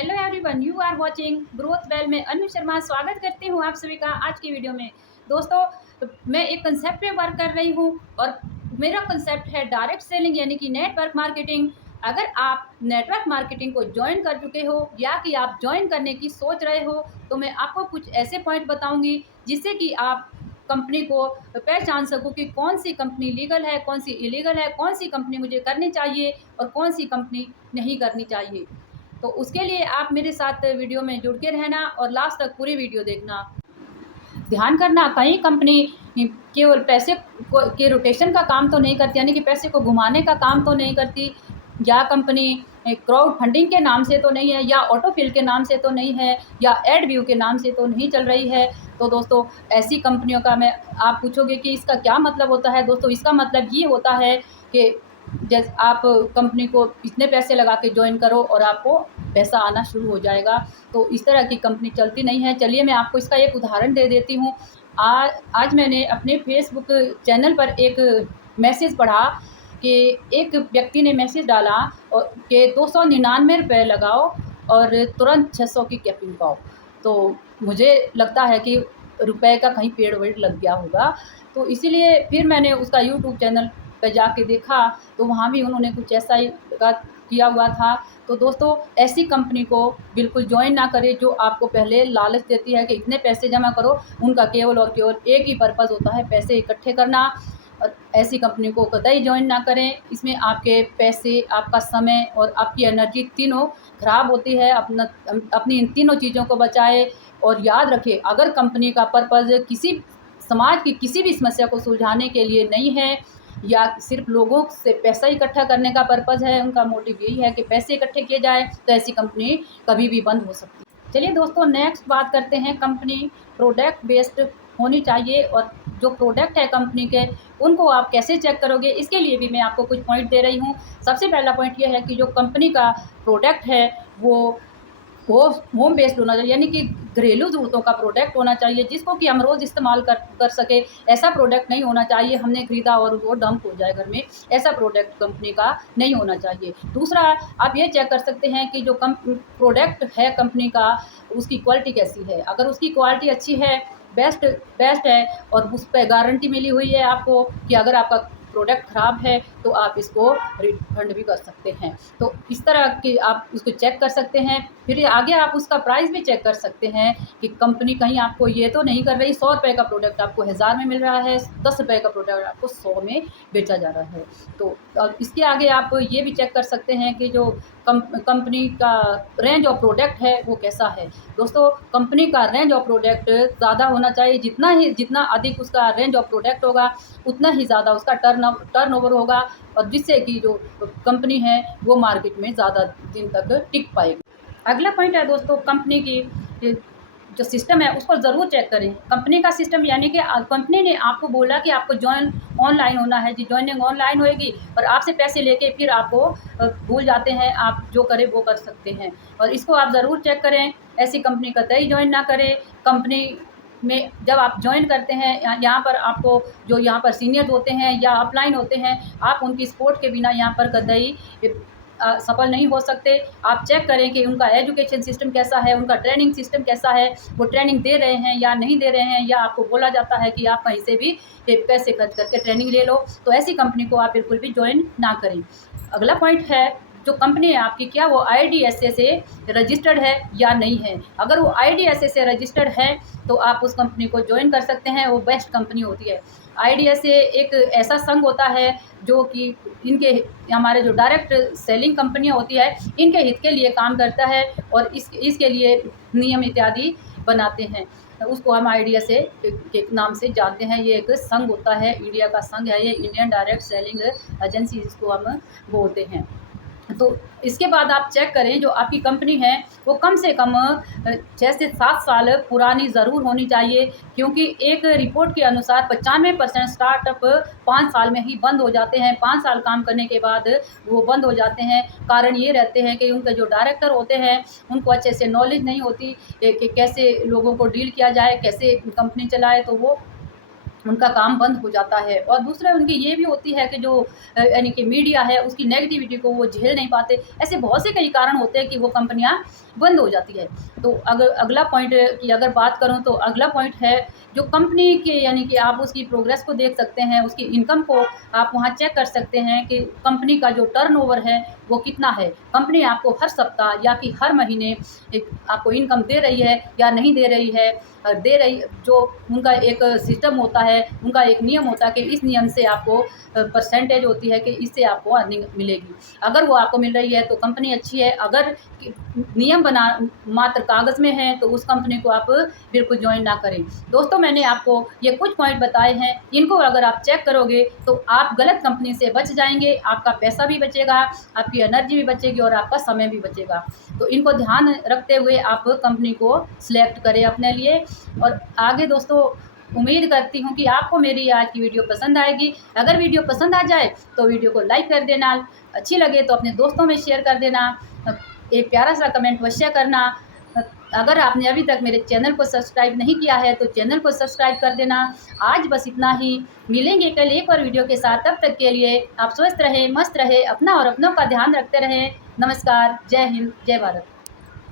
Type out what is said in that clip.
Hello everyone, you are watching growth well में अनु शर्मा स्वागत करती हूँ आप सभी का आज की वीडियो में। दोस्तों, मैं एक कंसेप्ट पे वर्क कर रही हूँ और मेरा कंसेप्ट है डायरेक्ट सेलिंग यानी कि नेटवर्क मार्केटिंग। अगर आप नेटवर्क मार्केटिंग को ज्वाइन कर चुके हो या कि आप ज्वाइन करने की सोच रहे हो तो मैं आपको कुछ ऐसे पॉइंट बताऊंगी जिससे कि आप कंपनी को पहचान सको कि कौन सी कंपनी लीगल है, कौन सी इलीगल है, कौन सी कंपनी मुझे करनी चाहिए और कौन सी कंपनी नहीं करनी चाहिए। तो उसके लिए आप मेरे साथ वीडियो में जुड़ के रहना और लास्ट तक पूरी वीडियो देखना। ध्यान करना, कहीं कंपनी केवल पैसे के रोटेशन का काम तो नहीं करती, यानी कि पैसे को घुमाने का काम तो नहीं करती, या कंपनी क्राउड फंडिंग के नाम से तो नहीं है, या ऑटोफिल के नाम से तो नहीं है, या एड व्यू के नाम से तो नहीं चल रही है। तो दोस्तों, ऐसी कंपनियों का मैं आप पूछोगे कि इसका क्या मतलब होता है। दोस्तों, इसका मतलब ये होता है कि जैसे आप कंपनी को इतने पैसे लगा के ज्वाइन करो और आपको पैसा आना शुरू हो जाएगा। तो इस तरह की कंपनी चलती नहीं है। चलिए मैं आपको इसका एक उदाहरण दे देती हूँ। आज मैंने अपने फेसबुक चैनल पर एक मैसेज पढ़ा कि एक व्यक्ति ने मैसेज डाला और कि 299 रुपये लगाओ और तुरंत 600 की कैपिंग पाओ। तो मुझे लगता है कि रुपए का कहीं पेड़ वेड़ लग गया होगा। तो इसीलिए फिर मैंने उसका यूट्यूब चैनल पे जाके देखा तो वहाँ भी उन्होंने कुछ ऐसा ही किया हुआ था। तो दोस्तों, ऐसी कंपनी को बिल्कुल ज्वाइन ना करें जो आपको पहले लालच देती है कि इतने पैसे जमा करो। उनका केवल और केवल एक ही पर्पज़ होता है, पैसे इकट्ठे करना। और ऐसी कंपनी को कतई ज्वाइन ना करें। इसमें आपके पैसे, आपका समय और आपकी एनर्जी तीनों खराब होती है। अपनी इन तीनों चीज़ों को बचाएं और याद रखें, अगर कंपनी का पर्पज़ किसी समाज की किसी भी समस्या को सुलझाने के लिए नहीं है या सिर्फ लोगों से पैसा इकट्ठा करने का पर्पज़ है, उनका मोटिव यही है कि पैसे इकट्ठे किए जाए, तो ऐसी कंपनी कभी भी बंद हो सकती है। चलिए दोस्तों, नेक्स्ट बात करते हैं। कंपनी प्रोडक्ट बेस्ड होनी चाहिए और जो प्रोडक्ट है कंपनी के, उनको आप कैसे चेक करोगे, इसके लिए भी मैं आपको कुछ पॉइंट दे रही हूँ। सबसे पहला पॉइंट ये है कि जो कंपनी का प्रोडक्ट है वो होम बेस्ड होना चाहिए, यानी कि घरेलू ज़रूरतों का प्रोडक्ट होना चाहिए जिसको कि हम रोज़ इस्तेमाल कर सके। ऐसा प्रोडक्ट नहीं होना चाहिए हमने खरीदा और वो डंप हो जाए घर में। ऐसा प्रोडक्ट कंपनी का नहीं होना चाहिए। दूसरा, आप ये चेक कर सकते हैं कि जो प्रोडक्ट है कंपनी का, उसकी क्वालिटी कैसी है। अगर उसकी क्वालिटी अच्छी है, बेस्ट बेस्ट है और उस पर गारंटी मिली हुई है आपको कि अगर आपका प्रोडक्ट ख़राब है तो आप इसको रिफंड भी कर सकते हैं। तो इस तरह की आप उसको चेक कर सकते हैं। फिर आगे आप उसका प्राइस भी चेक कर सकते हैं कि कंपनी कहीं आपको ये तो नहीं कर रही 100 रुपये का प्रोडक्ट आपको 1000 में मिल रहा है, 10 रुपये का प्रोडक्ट आपको 100 में बेचा जा रहा है। तो इसके आगे आप ये भी चेक कर सकते हैं कि जो कंपनी का रेंज ऑफ प्रोडक्ट है वो कैसा है। दोस्तों, कंपनी का रेंज ऑफ प्रोडक्ट ज़्यादा होना चाहिए। जितना अधिक उसका रेंज ऑफ प्रोडक्ट होगा उतना ही ज़्यादा उसका टर्नओवर होगा और जिससे कि जो कंपनी है वो मार्केट में ज़्यादा दिन तक टिक पाएगी। अगला पॉइंट है दोस्तों, कंपनी की जो सिस्टम है उसको ज़रूर चेक करें। कंपनी का सिस्टम यानी कि कंपनी ने आपको बोला कि आपको ज्वाइन ऑनलाइन होना है, जी ज्वाइनिंग ऑनलाइन होएगी और आपसे पैसे लेके फिर आपको भूल जाते हैं। आप जो करें वो कर सकते हैं और इसको आप ज़रूर चेक करें। ऐसी कंपनी कतई ज्वाइन ना करें। कंपनी में जब आप ज्वाइन करते हैं, यहाँ पर आपको जो यहाँ पर सीनियर होते हैं या अपलाइन होते हैं, आप उनकी सपोर्ट के बिना यहाँ पर कतई सफल नहीं हो सकते। आप चेक करें कि उनका एजुकेशन सिस्टम कैसा है, उनका ट्रेनिंग सिस्टम कैसा है, वो ट्रेनिंग दे रहे हैं या नहीं दे रहे हैं, या आपको बोला जाता है कि आप कहीं से भी पैसे खर्च करके ट्रेनिंग ले लो। तो ऐसी कंपनी को आप बिल्कुल भी ज्वाइन ना करें। अगला पॉइंट है, जो कंपनी है आपकी, क्या वो IDSA से रजिस्टर्ड है या नहीं है। अगर वो IDSA से रजिस्टर्ड है तो आप उस कंपनी को ज्वाइन कर सकते हैं, वो बेस्ट कंपनी होती है। IDSA एक ऐसा संघ होता है जो कि इनके हमारे जो डायरेक्ट सेलिंग कंपनियां होती है इनके हित के लिए काम करता है और इसके लिए नियम इत्यादि बनाते हैं। उसको हम IDSA के नाम से जानते हैं। ये एक संघ होता है, इंडिया का संघ है ये, इंडियन डायरेक्ट सेलिंग एजेंसी जिसको हम बोलते हैं। तो इसके बाद आप चेक करें जो आपकी कंपनी है वो कम से कम 6 से 7 साल पुरानी ज़रूर होनी चाहिए, क्योंकि एक रिपोर्ट के अनुसार 95% स्टार्टअप 5 साल में ही बंद हो जाते हैं। 5 साल काम करने के बाद वो बंद हो जाते हैं। कारण ये रहते हैं कि उनके जो डायरेक्टर होते हैं उनको अच्छे से नॉलेज नहीं होती कि कैसे लोगों को डील किया जाए, कैसे कंपनी चलाए। तो वो उनका काम बंद हो जाता है। और दूसरा उनकी ये भी होती है कि जो यानी कि मीडिया है उसकी नेगेटिविटी को वो झेल नहीं पाते। ऐसे बहुत से कई कारण होते हैं कि वो कंपनियां बंद हो जाती है। तो अगर अगला पॉइंट की अगर बात करूं तो अगला पॉइंट है जो कंपनी के यानी कि आप उसकी प्रोग्रेस को देख सकते हैं, उसकी इनकम को आप वहां चेक कर सकते हैं कि कंपनी का जो टर्नओवर है वो कितना है। कंपनी आपको हर सप्ताह या कि हर महीने आपको इनकम दे रही है या नहीं दे रही है, दे रही जो उनका एक सिस्टम होता है, उनका एक नियम होता है कि इस नियम से आपको परसेंटेज होती है कि इससे आपको अर्निंग मिलेगी। अगर वो आपको मिल रही है तो कंपनी अच्छी है, अगर नियम बना मात्र कागज़ में है तो उस कंपनी को आप बिल्कुल ज्वाइन ना करें। दोस्तों मैंने आपको ये कुछ पॉइंट बताए हैं, इनको अगर आप चेक करोगे तो आप गलत कंपनी से बच जाएंगे, आपका पैसा भी बचेगा, आपकी एनर्जी भी बचेगी और आपका समय भी बचेगा। तो इनको ध्यान रखते हुए आप कंपनी को सिलेक्ट करें अपने लिए। और आगे दोस्तों उम्मीद करती हूँ कि आपको मेरी आज की वीडियो पसंद आएगी। अगर वीडियो पसंद आ जाए तो वीडियो को लाइक कर देना, अच्छी लगे तो अपने दोस्तों में शेयर कर देना, एक प्यारा सा कमेंट अवश्य करना। अगर आपने अभी तक मेरे चैनल को सब्सक्राइब नहीं किया है तो चैनल को सब्सक्राइब कर देना। आज बस इतना ही, मिलेंगे कल एक और वीडियो के साथ। तब तक के लिए आप स्वस्थ रहें, मस्त रहें, अपना और अपनों का ध्यान रखते रहें। नमस्कार, जय हिंद, जय भारत।